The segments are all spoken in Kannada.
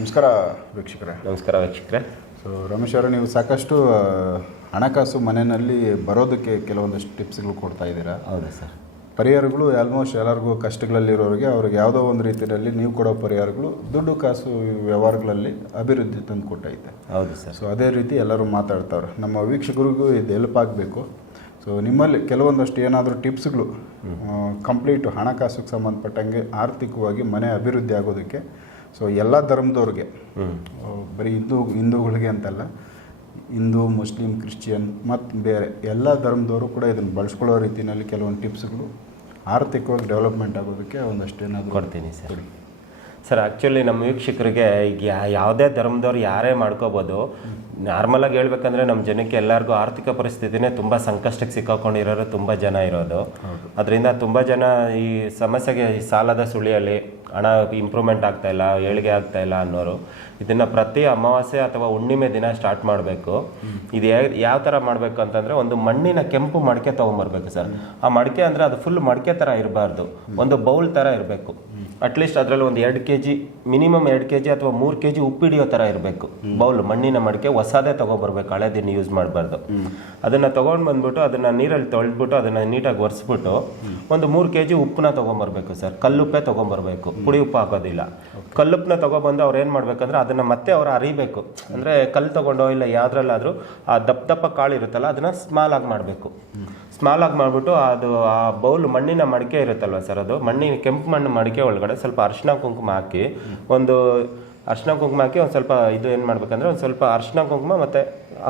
ನಮಸ್ಕಾರ ವೀಕ್ಷಕರೇ. ನಮಸ್ಕಾರ ವೀಕ್ಷಕರೇ. ಸೊ ರಮೇಶ್ ಅವರೇ ನೀವು ಸಾಕಷ್ಟು ಹಣಕಾಸು ಮನೆಯಲ್ಲಿ ಬರೋದಕ್ಕೆ ಕೆಲವೊಂದಷ್ಟು ಟಿಪ್ಸ್ಗಳು ಕೊಡ್ತಾ ಇದ್ದೀರಾ? ಹೌದು ಸರ್. ಪರಿಹಾರಗಳು ಆಲ್ಮೋಸ್ಟ್ ಎಲ್ಲರಿಗೂ ಕಷ್ಟಗಳಲ್ಲಿರೋರಿಗೆ ಅವ್ರಿಗೆ ಯಾವುದೋ ಒಂದು ರೀತಿಯಲ್ಲಿ ನೀವು ಕೊಡೋ ಪರಿಹಾರಗಳು ದುಡ್ಡು ಕಾಸು ವ್ಯವಹಾರಗಳಲ್ಲಿ ಅಭಿವೃದ್ಧಿ ತಂದು ಕೊಟ್ಟೈತೆ. ಹೌದು ಸರ್. ಸೊ ಅದೇ ರೀತಿ ಎಲ್ಲರೂ ಮಾತಾಡ್ತಾವ್ರೆ. ನಮ್ಮ ವೀಕ್ಷಕರಿಗೂ ಇದು ಹೆಲ್ಪ್ ಆಗಬೇಕು. ಸೊ ನಿಮ್ಮಲ್ಲಿ ಕೆಲವೊಂದಷ್ಟು ಏನಾದರೂ ಟಿಪ್ಸ್ಗಳು ಕಂಪ್ಲೀಟ್ ಹಣಕಾಸಿಗೆ ಸಂಬಂಧಪಟ್ಟಂಗೆ ಆರ್ಥಿಕವಾಗಿ ಮನೆ ಅಭಿವೃದ್ಧಿ ಆಗೋದಕ್ಕೆ ಸೊ ಎಲ್ಲ ಧರ್ಮದವ್ರಿಗೆ. ಬರೀ ಹಿಂದೂ ಹಿಂದೂಗಳಿಗೆ ಅಂತಲ್ಲ ಹಿಂದೂ ಮುಸ್ಲಿಂ ಕ್ರಿಶ್ಚಿಯನ್ ಮತ್ತು ಬೇರೆ ಎಲ್ಲ ಧರ್ಮದವರು ಕೂಡ ಇದನ್ನು ಬಳಸ್ಕೊಳ್ಳೋ ರೀತಿಯಲ್ಲಿ ಕೆಲವೊಂದು ಟಿಪ್ಸ್ಗಳು ಆರ್ಥಿಕವಾಗಿ ಡೆವಲಪ್ಮೆಂಟ್ ಆಗೋದಕ್ಕೆ ಒಂದಷ್ಟು ಏನಾದರೂ ಕೊಡ್ತೀನಿ ಸರ್. ಸರ್ ಆ್ಯಕ್ಚುಲಿ ನಮ್ಮ ವೀಕ್ಷಕರಿಗೆ ಈಗ ಯಾವುದೇ ಧರ್ಮದವ್ರು ಯಾರೇ ಮಾಡ್ಕೋಬೋದು ನಾರ್ಮಲಾಗಿ ಹೇಳ್ಬೇಕಂದ್ರೆ ನಮ್ಮ ಜನಕ್ಕೆ ಎಲ್ಲರಿಗೂ ಆರ್ಥಿಕ ಪರಿಸ್ಥಿತಿನೇ ತುಂಬ ಸಂಕಷ್ಟಕ್ಕೆ ಸಿಕ್ಕಾಕೊಂಡಿರೋರು ತುಂಬ ಜನ ಇರೋದು. ಅದರಿಂದ ತುಂಬ ಜನ ಈ ಸಮಸ್ಯೆಗೆ ಈ ಸಾಲದ ಸುಳಿಯಲ್ಲಿ ಹಣ ಇಂಪ್ರೂವ್ಮೆಂಟ್ ಆಗ್ತಾ ಇಲ್ಲ ಏಳಿಗೆ ಆಗ್ತಾ ಇಲ್ಲ ಅನ್ನೋರು. ಇದನ್ನು ಪ್ರತಿ ಅಮಾವಾಸ್ಯೆ ಅಥವಾ ಹುಣ್ಣಿಮೆ ದಿನ ಸ್ಟಾರ್ಟ್ ಮಾಡಬೇಕು. ಇದು ಯಾವ ಥರ ಮಾಡಬೇಕು ಅಂತಂದರೆ ಒಂದು ಮಣ್ಣಿನ ಕೆಂಪು ಮಡಿಕೆ ತೊಗೊಂಬರ್ಬೇಕು ಸರ್. ಆ ಮಡಿಕೆ ಅಂದರೆ ಅದು ಫುಲ್ ಮಡಿಕೆ ಥರ ಇರಬಾರ್ದು. ಒಂದು ಬೌಲ್ ಥರ ಇರಬೇಕು. ಅಟ್ಲೀಸ್ಟ್ ಅದರಲ್ಲಿ ಒಂದು ಎರಡು ಕೆ ಜಿ ಮಿನಿಮಮ್ ಎರಡು ಕೆ ಜಿ ಅಥವಾ ಮೂರು ಕೆ ಜಿ ಉಪ್ಪಿಡಿಯೋ ಥರ ಇರಬೇಕು. ಬೌಲ್ ಮಣ್ಣಿನ ಮಡಿಕೆ ಹೊಸದೇ ತೊಗೊಬರ್ಬೇಕು ಹಳೆದಿನ ಯೂಸ್ ಮಾಡಬಾರ್ದು. ಅದನ್ನು ತೊಗೊಂಡು ಬಂದ್ಬಿಟ್ಟು ಅದನ್ನು ನೀರಲ್ಲಿ ತೊಳೆದ್ಬಿಟ್ಟು ಅದನ್ನು ನೀಟಾಗಿ ಒರೆಸ್ಬಿಟ್ಟು ಒಂದು ಮೂರು ಕೆ ಜಿ ಉಪ್ಪನ್ನ ತೊಗೊಂಬರ್ಬೇಕು ಸರ್. ಕಲ್ಲುಪ್ಪೇ ತೊಗೊಂಬರ್ಬೇಕು. ಪುಡಿ ಉಪ್ಪು ಹಾಕೋದಿಲ್ಲ. ಕಲ್ಲುಪ್ಪನ್ನ ತೊಗೊಬಂದು ಅವ್ರು ಏನು ಮಾಡಬೇಕಂದ್ರೆ ಅದನ್ನು ಮತ್ತೆ ಅವ್ರು ಅರಿಬೇಕು. ಅಂದರೆ ಕಲ್ಲು ತೊಗೊಂಡೋ ಇಲ್ಲ ಯಾವುದ್ರಲ್ಲಾದರೂ ಆ ದಪ್ಪ ದಪ್ಪ ಕಾಳು ಇರುತ್ತಲ್ಲ ಅದನ್ನು ಸ್ಮಾಲ್ ಆಗಿ ಮಾಡಬೇಕು. ಸ್ಮಾಲ್ ಆಗಿ ಮಾಡಿಬಿಟ್ಟು ಅದು ಆ ಬೌಲ್ ಮಣ್ಣಿನ ಮಡಿಕೆ ಇರುತ್ತಲ್ವ ಸರ್ ಅದು? ಮಣ್ಣಿನ ಕೆಂಪು ಮಣ್ಣು ಮಡಿಕೆ ಒಳಗಡೆ ಸ್ವಲ್ಪ ಅರ್ಶಿನ ಕುಂಕುಮ ಹಾಕಿ ಒಂದು ಅರ್ಶಿನ ಕುಂಕುಮ ಹಾಕಿ ಒಂದು ಸ್ವಲ್ಪ ಇದು ಏನು ಮಾಡ್ಬೇಕಂದ್ರೆ ಒಂದು ಸ್ವಲ್ಪ ಅರ್ಶಿನ ಕುಂಕುಮ ಮತ್ತು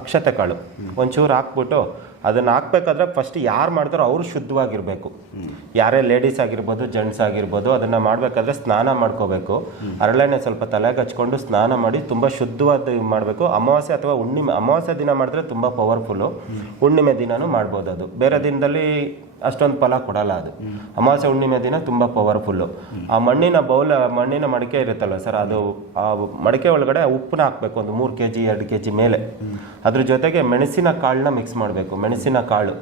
ಅಕ್ಷತೆ ಕಾಳು ಒಂಚೂರು ಹಾಕ್ಬಿಟ್ಟು ಅದನ್ನು ಹಾಕ್ಬೇಕಾದ್ರೆ ಫಸ್ಟ್ ಯಾರು ಮಾಡ್ತಾರೋ ಅವರು ಶುದ್ಧವಾಗಿರಬೇಕು. ಯಾರೇ ಲೇಡೀಸ್ ಆಗಿರ್ಬೋದು ಜೆಂಟ್ಸ್ ಆಗಿರ್ಬೋದು, ಅದನ್ನು ಮಾಡಬೇಕಾದ್ರೆ ಸ್ನಾನ ಮಾಡ್ಕೋಬೇಕು. ಅರಳೆಣ್ಣೆ ಸ್ವಲ್ಪ ತಲೆಗೆ ಹಚ್ಕೊಂಡು ಸ್ನಾನ ಮಾಡಿ ತುಂಬ ಶುದ್ಧವಾದ ಮಾಡಬೇಕು. ಅಮಾವಾಸ್ಯೆ ಅಥವಾ ಹುಣ್ಣಿಮೆ, ಅಮಾವಾಸ್ಯೆ ದಿನ ಮಾಡಿದ್ರೆ ತುಂಬ ಪವರ್ಫುಲ್ಲು ಹುಣ್ಣಿಮೆ ದಿನನೂ ಮಾಡ್ಬೋದು ಅದು. ಬೇರೆ ದಿನದಲ್ಲಿ ಅಷ್ಟೊಂದು ಫಲ ಕೊಡಲ್ಲ ಅದು. ಅಮಾವಾಸ್ಯ ಹುಣ್ಣಿಮೆ ದಿನ ತುಂಬ ಪವರ್ಫುಲ್ಲು ಆ ಮಣ್ಣಿನ ಬೌಲ, ಮಣ್ಣಿನ ಮಡಿಕೆ ಇರುತ್ತಲ್ಲ ಸರ್, ಅದು ಆ ಮಡಿಕೆ ಒಳಗಡೆ ಉಪ್ಪನ್ನ ಹಾಕಬೇಕು, ಒಂದು ಮೂರು ಕೆ ಜಿ ಎರಡು ಕೆ ಜಿ ಮೇಲೆ. ಅದ್ರ ಜೊತೆಗೆ ಮೆಣಸಿನ ಕಾಳನ್ನ ಮಿಕ್ಸ್ ಮಾಡಬೇಕು, ಮೆಣಸಿನ ಕಾಳು.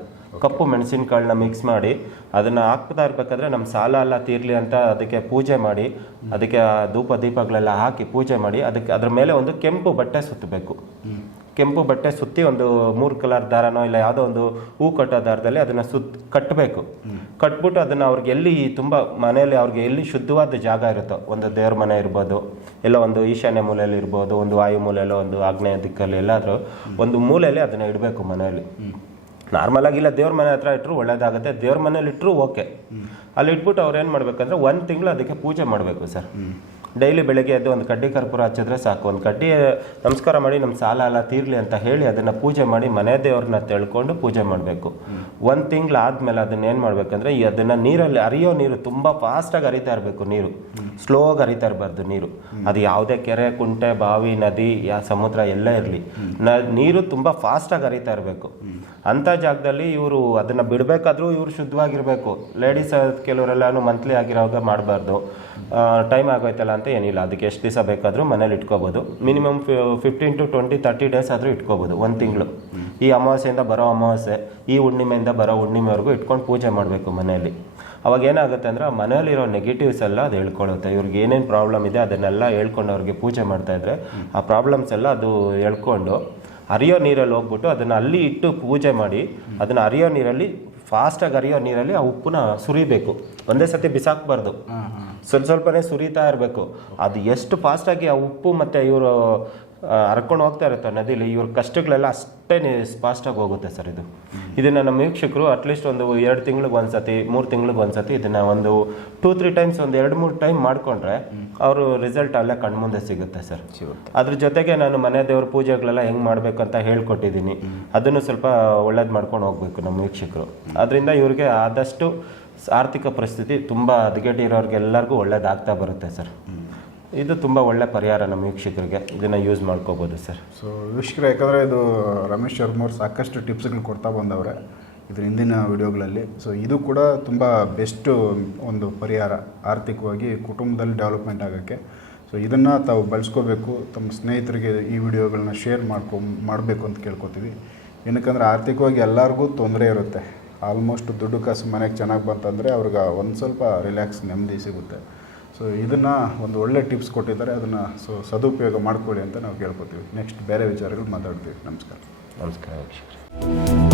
ಕಪ್ಪು ಮೆಣಸಿನ ಕಾಳನ್ನ ಮಿಕ್ಸ್ ಮಾಡಿ, ಅದನ್ನು ಹಾಕ್ತಾ ಇರಬೇಕಾದ್ರೆ ನಮ್ಮ ಸಾಲ ಎಲ್ಲ ತೀರ್ಲಿ ಅಂತ ಅದಕ್ಕೆ ಪೂಜೆ ಮಾಡಿ, ಅದಕ್ಕೆ ಆ ಧೂಪ ದೀಪಗಳೆಲ್ಲ ಹಾಕಿ ಪೂಜೆ ಮಾಡಿ, ಅದಕ್ಕೆ ಅದ್ರ ಮೇಲೆ ಒಂದು ಕೆಂಪು ಬಟ್ಟೆ ಸುತ್ತಬೇಕು ಕೆಂಪು ಬಟ್ಟೆ ಸುತ್ತಿ ಒಂದು ಮೂರು ಕಲರ್ ದಾರನೋ ಇಲ್ಲ ಯಾವುದೋ ಒಂದು ಹೂ ಕಟ್ಟೋ ದಾರದಲ್ಲಿ ಅದನ್ನು ಸುತ್ ಕಟ್ಟಬೇಕು ಕಟ್ಬಿಟ್ಟು ಅದನ್ನು ಅವ್ರಿಗೆ ಎಲ್ಲಿ ತುಂಬ ಮನೆಯಲ್ಲಿ ಅವ್ರಿಗೆ ಎಲ್ಲಿ ಶುದ್ಧವಾದ ಜಾಗ ಇರುತ್ತೋ, ಒಂದು ದೇವ್ರ ಮನೆ ಇರ್ಬೋದು, ಇಲ್ಲ ಒಂದು ಈಶಾನ್ಯ ಮೂಲೆಯಲ್ಲಿ ಇರ್ಬೋದು, ಒಂದು ವಾಯು ಮೂಲೆಯಲ್ಲೋ, ಒಂದು ಆಗ್ನೇಯ ದಿಕ್ಕಲ್ಲಿ ಎಲ್ಲಾದರೂ ಒಂದು ಮೂಲೆಯಲ್ಲಿ ಅದನ್ನು ಇಡಬೇಕು ಮನೆಯಲ್ಲಿ. ನಾರ್ಮಲ್ ಆಗಿ ಇಲ್ಲ ದೇವ್ರ ಮನೆ ಹತ್ರ ಇಟ್ಟರು ಒಳ್ಳೇದಾಗುತ್ತೆ, ದೇವ್ರ ಮನೇಲಿ ಇಟ್ಟರು ಓಕೆ. ಅಲ್ಲಿ ಇಟ್ಬಿಟ್ಟು ಅವ್ರು ಏನು ಮಾಡ್ಬೇಕಂದ್ರೆ ಒಂದು ತಿಂಗಳು ಅದಕ್ಕೆ ಪೂಜೆ ಮಾಡಬೇಕು ಸರ್. ಡೈಲಿ ಬೆಳಗ್ಗೆ ಎದ್ದು ಒಂದು ಕಡ್ಡಿ ಕರ್ಪೂರ ಹಚ್ಚಿದ್ರೆ ಸಾಕು. ಒಂದು ಕಡ್ಡಿ ನಮಸ್ಕಾರ ಮಾಡಿ ನಮ್ಮ ಸಾಲ ಎಲ್ಲ ತೀರಲಿ ಅಂತ ಹೇಳಿ ಅದನ್ನು ಪೂಜೆ ಮಾಡಿ ಮನೆ ದೇವ್ರನ್ನ ತೆಳ್ಕೊಂಡು ಪೂಜೆ ಮಾಡಬೇಕು. ಒಂದು ತಿಂಗಳು ಆದಮೇಲೆ ಅದನ್ನ ಏನು ಮಾಡಬೇಕಂದ್ರೆ, ಈ ಅದನ್ನು ನೀರಲ್ಲಿ ಅರಿಯೋ ನೀರು ತುಂಬ ಫಾಸ್ಟಾಗಿ ಅರಿತಾ ಇರಬೇಕು ನೀರು. ಸ್ಲೋಗಿ ಅರಿತಾ ಇರಬಾರ್ದು ನೀರು. ಅದು ಯಾವುದೇ ಕೆರೆ, ಕುಂಟೆ, ಬಾವಿ, ನದಿ, ಯಾ ಸಮುದ್ರ ಎಲ್ಲ ಇರಲಿ. ನ ನೀರು ತುಂಬ ಫಾಸ್ಟಾಗಿ ಅರಿತಾ ಇರಬೇಕು. ಅಂಥ ಜಾಗದಲ್ಲಿ ಇವರು ಅದನ್ನು ಬಿಡಬೇಕಾದ್ರೂ ಇವರು ಶುದ್ಧವಾಗಿರಬೇಕು. ಲೇಡೀಸ್ ಕೆಲವರೆಲ್ಲನೂ ಮಂತ್ಲಿ ಆಗಿರೋವಾಗ ಮಾಡಬಾರ್ದು. ಟೈಮ್ ಆಗೋಯ್ತಲ್ಲ ಅಂತ ಏನಿಲ್ಲ. ಅದಕ್ಕೆ ಎಷ್ಟು ದಿವಸ ಬೇಕಾದರೂ ಮನೇಲಿ ಇಟ್ಕೋಬೋದು. Minimum fifteen to twenty thirty days ಆದರೂ ಇಟ್ಕೋಬೋದು, ಒಂದು ತಿಂಗಳು. ಈ ಅಮಾವಾಸ್ಯೆಯಿಂದ ಬರೋ ಅಮಾವಾಸ್ಯೆ, ಈ ಹುಣ್ಣಿಮೆಯಿಂದ ಬರೋ ಹುಣ್ಣಿಮೆವರೆಗೂ ಇಟ್ಕೊಂಡು ಪೂಜೆ ಮಾಡಬೇಕು ಮನೆಯಲ್ಲಿ ಅವಾಗ ಏನಾಗುತ್ತೆ ಅಂದರೆ ಮನೆಯಲ್ಲಿರೋ ನೆಗೆಟಿವ್ಸ್ ಎಲ್ಲ ಅದು ಹೇಳ್ಕೊಳ್ಳುತ್ತೆ ಇವ್ರಿಗೆ ಏನೇನು ಪ್ರಾಬ್ಲಮ್ ಇದೆ ಅದನ್ನೆಲ್ಲ ಹೇಳ್ಕೊಂಡು ಅವ್ರಿಗೆ ಪೂಜೆ ಮಾಡ್ತಾ ಇದ್ರೆ ಆ ಪ್ರಾಬ್ಲಮ್ಸ್ ಎಲ್ಲ ಅದು ಹೇಳ್ಕೊಂಡು ಹರಿಯೋ ನೀರಲ್ಲಿ ಹೋಗ್ಬಿಟ್ಟು ಅದನ್ನು ಅಲ್ಲಿ ಇಟ್ಟು ಪೂಜೆ ಮಾಡಿ, ಅದನ್ನು ಹರಿಯೋ ನೀರಲ್ಲಿ ಫಾಸ್ಟಾಗಿ ಅರಿಯೋ ನೀರಲ್ಲಿ ಆ ಉಪ್ಪನ್ನ ಸುರಿಬೇಕು. ಒಂದೇ ಸತಿ ಬಿಸಾಕ್ಬಾರ್ದು. ಸ್ವಲ್ಪ ಸ್ವಲ್ಪನೇ ಸುರಿತಾ ಇರಬೇಕು. ಅದು ಎಷ್ಟು ಫಾಸ್ಟಾಗಿ ಆ ಉಪ್ಪು ಮತ್ತು ಇವರು ಹರ್ಕೊಂಡು ಹೋಗ್ತಾ ಇರುತ್ತೆ ನದಿಲಿ. ಇವ್ರ ಕಷ್ಟಗಳೆಲ್ಲ ಅಷ್ಟೇ ಫಾಸ್ಟಾಗಿ ಹೋಗುತ್ತೆ ಸರ್ ಇದು. ಇದನ್ನು ನಮ್ಮ ವೀಕ್ಷಕರು ಅಟ್ಲೀಸ್ಟ್ ಒಂದು ಎರಡು ತಿಂಗಳಿಗೆ ಒಂದ್ಸತಿ ಮೂರು ತಿಂಗಳಿಗೆ ಒಂದ್ಸತಿ ಇದನ್ನು ಒಂದು ಟೂ ತ್ರೀ ಟೈಮ್ಸ್ ಒಂದು ಎರಡು ಮೂರು ಟೈಮ್ ಮಾಡಿಕೊಂಡ್ರೆ ಅವರು ರಿಸಲ್ಟ್ ಅಲ್ಲೇ ಕಣ್ಮುಂದೆ ಸಿಗುತ್ತೆ ಸರ್. ಅದ್ರ ಜೊತೆಗೆ ನಾನು ಮನೆ ದೇವ್ರ ಪೂಜೆಗಳೆಲ್ಲ ಹೆಂಗೆ ಮಾಡಬೇಕು ಅಂತ ಹೇಳ್ಕೊಟ್ಟಿದ್ದೀನಿ. ಅದನ್ನು ಸ್ವಲ್ಪ ಒಳ್ಳೇದು ಮಾಡ್ಕೊಂಡು ಹೋಗಬೇಕು ನಮ್ಮ ವೀಕ್ಷಕರು. ಅದರಿಂದ ಇವರಿಗೆ ಆದಷ್ಟು ಆರ್ಥಿಕ ಪರಿಸ್ಥಿತಿ ತುಂಬ ಹದಗೆಟ್ಟಿರೋರ್ಗೆಲ್ಲರಿಗೂ ಒಳ್ಳೇದಾಗ್ತಾ ಬರುತ್ತೆ ಸರ್. ಇದು ತುಂಬ ಒಳ್ಳೆ ಪರಿಹಾರ ನಮ್ಮ ವೀಕ್ಷಕರಿಗೆ. ಇದನ್ನು ಯೂಸ್ ಮಾಡ್ಕೋಬೋದು ಸರ್ ಸೊ ವೀಕ್ಷಕರು, ಯಾಕಂದರೆ ಇದು ರಮೇಶ್ ಶರ್ಮ ಅವ್ರು ಸಾಕಷ್ಟು ಟಿಪ್ಸ್ಗಳು ಕೊಡ್ತಾ ಬಂದವ್ರೆ ಇದ್ರ ಹಿಂದಿನ ವಿಡಿಯೋಗಳಲ್ಲಿ. ಸೊ ಇದು ಕೂಡ ತುಂಬ ಬೆಸ್ಟು ಒಂದು ಪರಿಹಾರ ಆರ್ಥಿಕವಾಗಿ ಕುಟುಂಬದಲ್ಲಿ ಡೆವಲಪ್ಮೆಂಟ್ ಆಗೋಕ್ಕೆ. ಸೊ ಇದನ್ನು ತಾವು ಬಳಸ್ಕೋಬೇಕು, ತಮ್ಮ ಸ್ನೇಹಿತರಿಗೆ ಈ ವಿಡಿಯೋಗಳನ್ನ ಶೇರ್ ಮಾಡ್ಕೊ, ಮಾಡಬೇಕು ಅಂತ ಕೇಳ್ಕೊತೀವಿ. ಏನಕ್ಕಂದ್ರೆ ಆರ್ಥಿಕವಾಗಿ ಎಲ್ಲರಿಗೂ ತೊಂದರೆ ಇರುತ್ತೆ. ಆಲ್ಮೋಸ್ಟ್ ದುಡ್ಡು ಕಾಸು ಮನೆಗೆ ಚೆನ್ನಾಗಿ ಬಂತಂದರೆ ಅವ್ರಿಗೆ ಒಂದು ಸ್ವಲ್ಪ ರಿಲ್ಯಾಕ್ಸ್ ನೆಮ್ಮದಿ ಸಿಗುತ್ತೆ. ಸೊ ಇದನ್ನು ಒಂದು ಒಳ್ಳೆ ಟಿಪ್ಸ್ ಕೊಟ್ಟಿದ್ದಾರೆ. ಅದನ್ನು ಸೊ ಸದುಪಯೋಗ ಮಾಡ್ಕೊಳ್ಳಿ ಅಂತ ನಾವು ಕೇಳ್ಕೊತೀವಿ. ನೆಕ್ಸ್ಟ್ ಬೇರೆ ವಿಚಾರಗಳು ಮಾತಾಡ್ತೀವಿ. ನಮಸ್ಕಾರ. ನಮಸ್ಕಾರ